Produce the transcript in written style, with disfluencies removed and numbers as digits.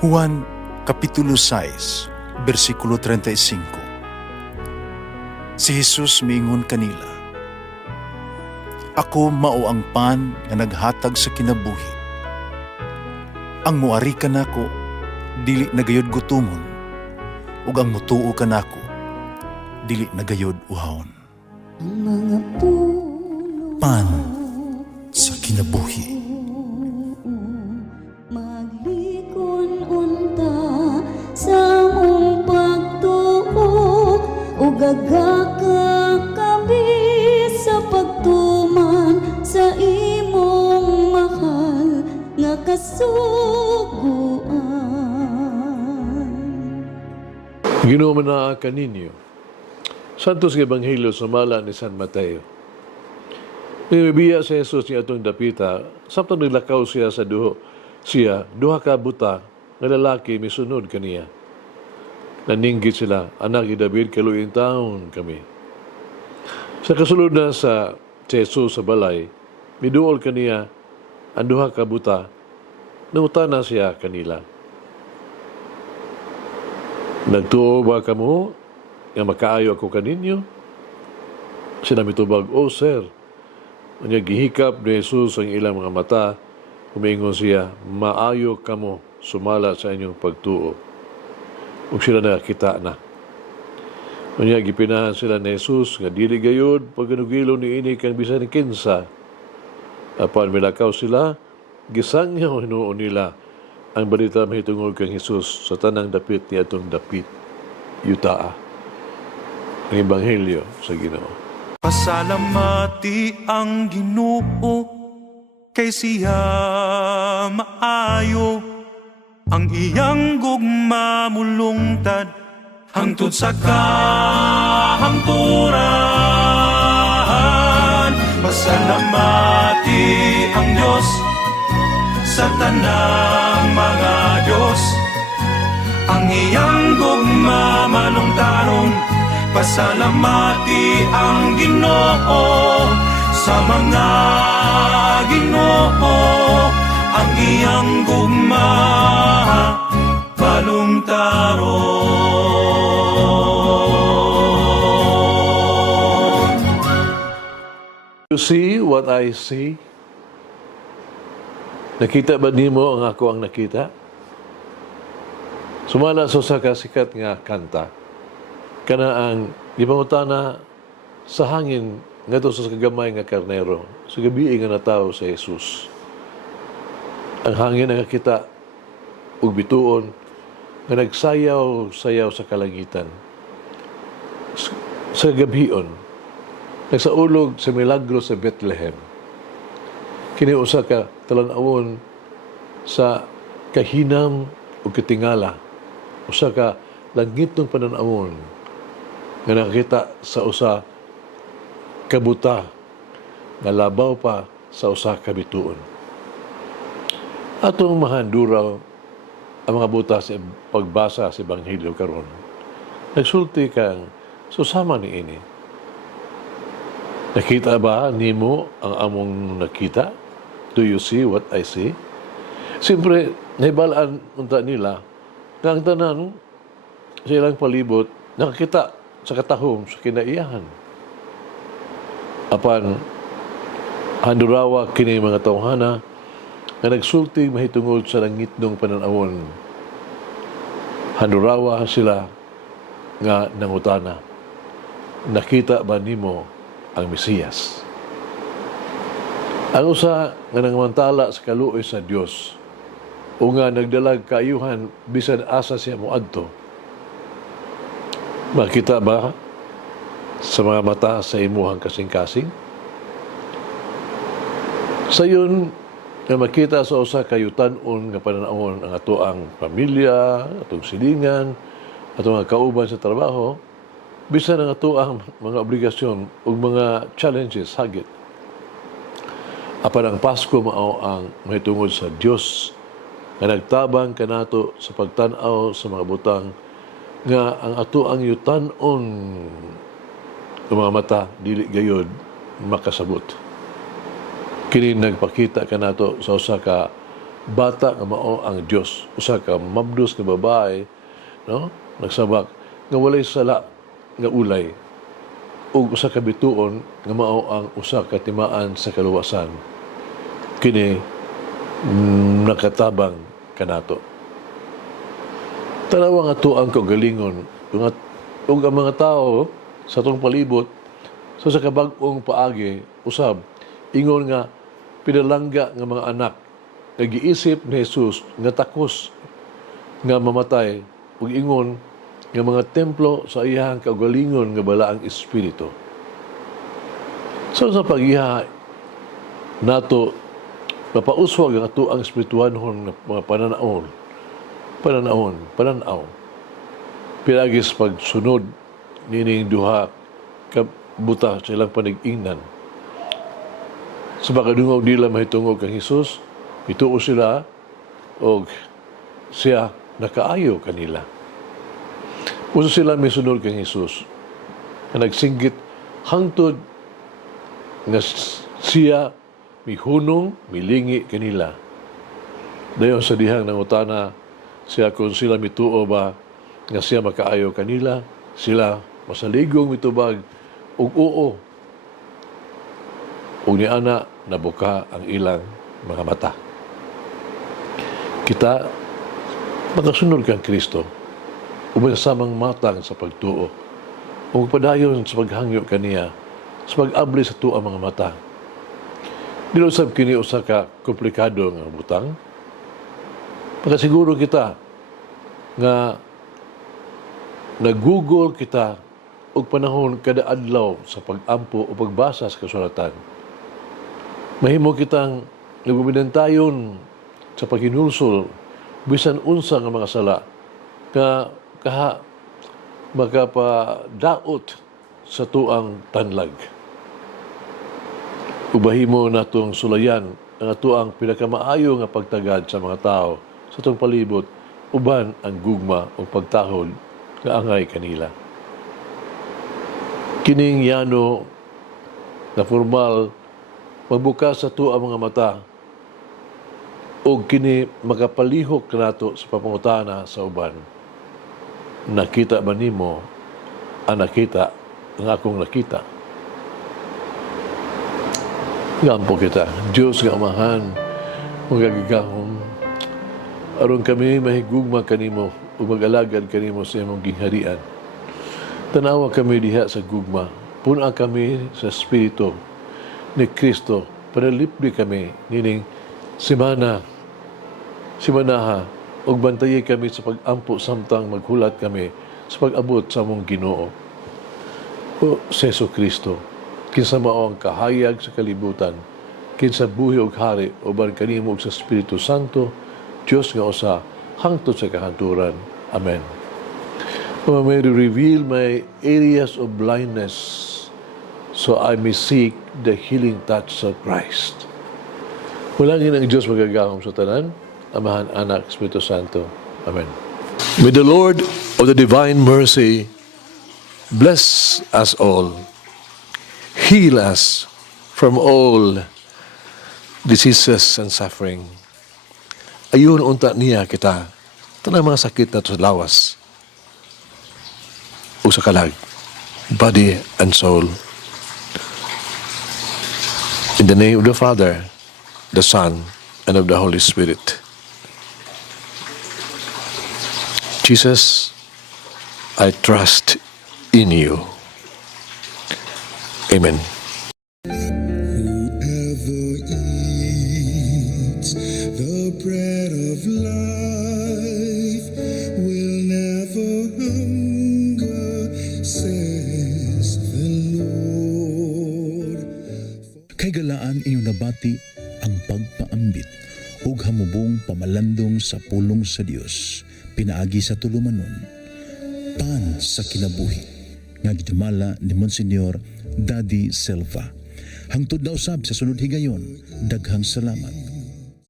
Juan Kapitulo 6, versikulo 35. Si Jesus miingon kanila, "Ako mao ang pan nga naghatag sa kinabuhi. Ang muari kanako dili nagayod gutomon, ug ang mutuo kanako dili nagayod uhawon." Ang mga puno Pan sa kinabuhi. maglikon unta sa mong pagtuo ug gagaka kami sa pagtuman sa imong mahal nga kasuguan. Ginoo na kaninyo. Santos nga Ebanghelyo sumala ni San Mateo. Nibiya si Jesus ni atong dapita, samtang naglakaw siya sa duha ka buta nga lalaki misunod kaniya. Naninggit sila, "Anak ni David, kaluoy taon kami." Sa kasulod na sa Jesus sa balay, miduol kaniya ang duha ka buta, nangutana siya kanila, "Nagtuo ba kamo nga makaayo ako kaninyo?" Sila mitubag, "O sir." Unya gihikap ni Jesus ang ilang mga mata, umingon siya, "Maayo kamo sumala sa inyong pagtuo." Ug sila nakakita na. Unya gipinahan sila ni Jesus nga dili gayud pagganugilo ni ini kang bisan kinsa. Apan milakaw sila, gisangyaw hinuon nila ang balita mahitungod kang Jesus sa tanang dapit ni atong dapit yutaa. Ang Ebanghelyo sa Ginoo. Pasalamati ang Ginoo kay siya maayo, ang iyang gugma mulungtad hangtod sa kahangturan. Pasalamati ang Diyos sa tanang mga Diyos, ang iyang gugma malungtaron. Pasalamati ang Ginoo sa mga Ginoo, ang iyang gugma balungtaron. You see what I see? Nakita ba nimo ang ako ang nakita? Sumala sa usa ka sikat nga kanta. Kana ang gipangutana sa hangin ngadto sa kagamay nga karnero, sa gabi nga natawo sa Jesus. Ang hangin nga kita ug bituon nga nagsayaw-sayaw sa kalangitan. Sa gabion, nagsaulog sa milagro sa Bethlehem. Kini usa ka talan-awon sa kahinam ug katingala, usa ka langitong panan-awon nga nakakita sa usa kabuta nga labaw pa sa usa ka bituon. Atong mahanduraw ang mga buta sa pagbasa sa Ebanghelyo karon. Nagsulti kang susama ni ini. Nakita ba nimo ang among nakita? Do you see what I see? Siyempre, nahibalaan unta nila nga ang tanan sa ilang palibot nakakita sa katahom sa kinaiyahan. Apan handurawa kini mga tawhana nga nagsulti mahitungod sa langitnong pananawon. Handurawa sila nga nangutana, "Nakita ba nimo ang Mesiyas?" Ang usa nga nangmantala sa kaluoy sa Dios o nga nagdalag kaayuhan bisan asa siya moadto. Makita ba sa mga mata sa imuhang kasing-kasing? Sayon nga makita sa usa ka yutan-on nga pananawon ang atoang pamilya, atong silingan, atong mga kauban sa trabaho, bisan ang atoang mga obligasyon ug mga challenges hagit. Apan ang Pasko mao ang mahitungod sa Dios nga nagtabang kanato sa pagtan-aw sa mga butang nga ang ato ang yutan-on ng mga mata dili gayud makasabot. Kini nagpakita kanato sa usa ka bata nga mao ang Dios. Usa ka mabdos nga babae, no? Nagsabak nga walay sala nga ulay. Ug usa ka bituon nga mao ang usa ka timaan sa kaluwasan. Kini nakatabang kanato. Tanawa nga to ang kagalingon ug ang mga tao sa atong palibot sa kabag-ong paagi usab ingon nga pinalangga nga mga anak nag-iisip ni Jesus nga takos nga mamatay ug ingon nga mga templo sa iyang kaugalingon nga balaang espiritu. So sa pag-iha nato mapauswag ang ato ang espirituanhon nga mga pananaw. Pinagis pagsunod nining duha ka buta sa ilang panig-ingnan. Sa makadungog nila mahitungog kang Jesus, ituo sila o siya nakaayo kanila. Puso sila may sunod kang Jesus na nagsinggit hangtod nga siya mihunong, milingi kanila. Dayon sa dihang nangutana siya kung sila mituo ba nga siya makaayo kanila, sila masaligong mitubag ug oo. Ug ni ana nabuka ang ilang mga mata. Kita makasunod kang Kristo ubay samang matang sa pagtuo ug padayon sa paghangyo kaniya sa pag-abli sa tuang mga mata. Dili usab kini usa ka komplikado nga butang. Pagkasiguro kita nga nag-google kita og panahon kada adlaw sa pag-ampo o pagbasa sa kasulatan. Mahimo kitang nagubinantayon sa paghinulsol bisan unsa nga mga sala nga kaha makapadaot sa tuang tanlag. Ubahimo natong sulayan ang atuang pinakamaayo nga pagtagad sa mga tao sa itong palibot uban ang gugma o pagtahod nga angay kanila. Kining yano na formal magbukas sa tuang mga mata o kini makapalihok nato sa papangutana sa uban. Nakita ba nimo ang nakita ang akong nakita? Gampo kita, Diyos nga amahan, magagagahom, aron kami mahigugma kanimo o mag-alagad kanimo sa imong gingharian. Tanawa kami diha sa gugma, puna kami sa Espiritu ni Kristo, panalipdi kami nining simanaha, ug bantayi kami sa pag-ampo samtang maghulat kami sa pag-abot sa among Ginoo. O Seso Kristo, kinsa mao ang kahayag sa kalibutan, kinsa buhi og hari uban kanimo ug sa Espiritu Santo, Dios nga usa hangtod sa kahanturan. Amen. O may reveal my areas of blindness so I may seek the healing touch of Christ. Mulangin ang Diyos magagahom sa tanan, Amahan, Anak, Espiritu Santo. Amen. May the Lord of the divine mercy bless us all, heal us from all diseases and suffering. Ayun unta niya kita, tanang mga sakit na to sa lawas, o sa kalag, body and soul. In the name of the Father, the Son, and of the Holy Spirit. Jesus, I trust in you. Amen. Whoever eats the bread of life will never hunger, says the Lord. Kay galaan inyong nabati ang pagpaambit ug hamubong pamalandong sa pulong sa Dios pinaagi sa tulumanon pan sa kinabuhi nga gidumala ni Monsignor Daddy Silva. Hangtod na usab sa sunod higayon, daghang salamat.